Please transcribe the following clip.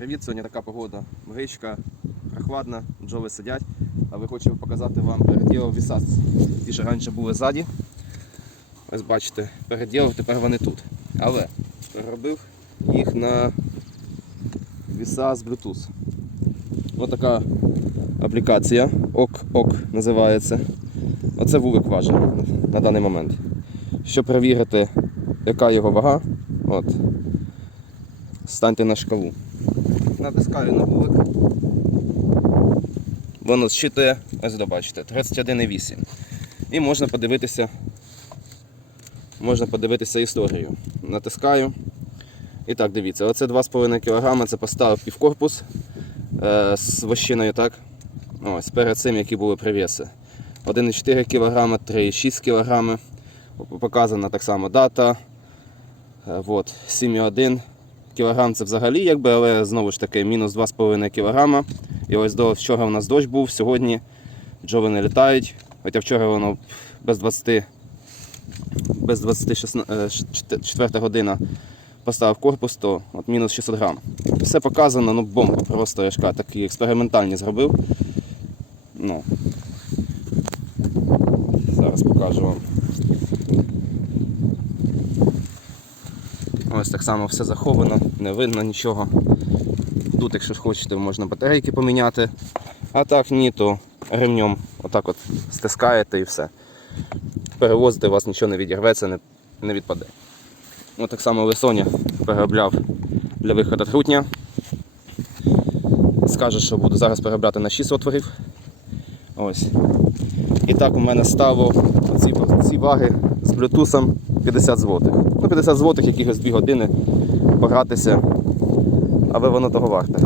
привіт! Сьогодні така погода. Мгичка, прохладна, бджоли сидять. Але хочу показати вам переділ вісас. Ті, що раніше були ззаді. Ось бачите, переділ, тепер вони тут. Але переробив їх на вісас Bluetooth. Ось така аплікація. ОК-ОК називається. Оце вулик важить на даний момент. Щоб перевірити, яка його вага, от, станьте на шкалу. Натискаю на вулик. Воно зчитує, ось добачите, 31,8. І можна подивитися, можна подивитися історію. Натискаю. І так, дивіться, оце 2,5 кг, це поставив півкорпус е, з вощиною, так? Ось, перед цим, які були привіси. 1,4 кг, 3,6 кг. Показана так само дата. Е, Вот, 7,1 кг це взагалі, якби, але знову ж таки мінус 2,5 кг. І ось до вчора у нас дощ був, сьогодні бджоли не літають. Хоча вчора воно без 20, без 24 година поставив корпус, то от мінус 600 грам. Все показано, ну бомба, просто я ж кажу, такі експериментальні зробив. Ну, зараз покажу вам. Ось так само все заховано, не видно нічого. Тут, якщо хочете, можна батарейки поміняти. А так ні, то ремнем отак от стискаєте і все. Перевозити у вас нічого не відірветься, не, не відпаде. Ось так само Лисоня переробляв для виходу трутня. Скаже, що буду зараз переробляти на 6 отворів. Ось. І так у мене стало ці, ці ваги з блютусом 50 злотих. Ну, 50 злотих, якихось 2 години погратися, але воно того варте.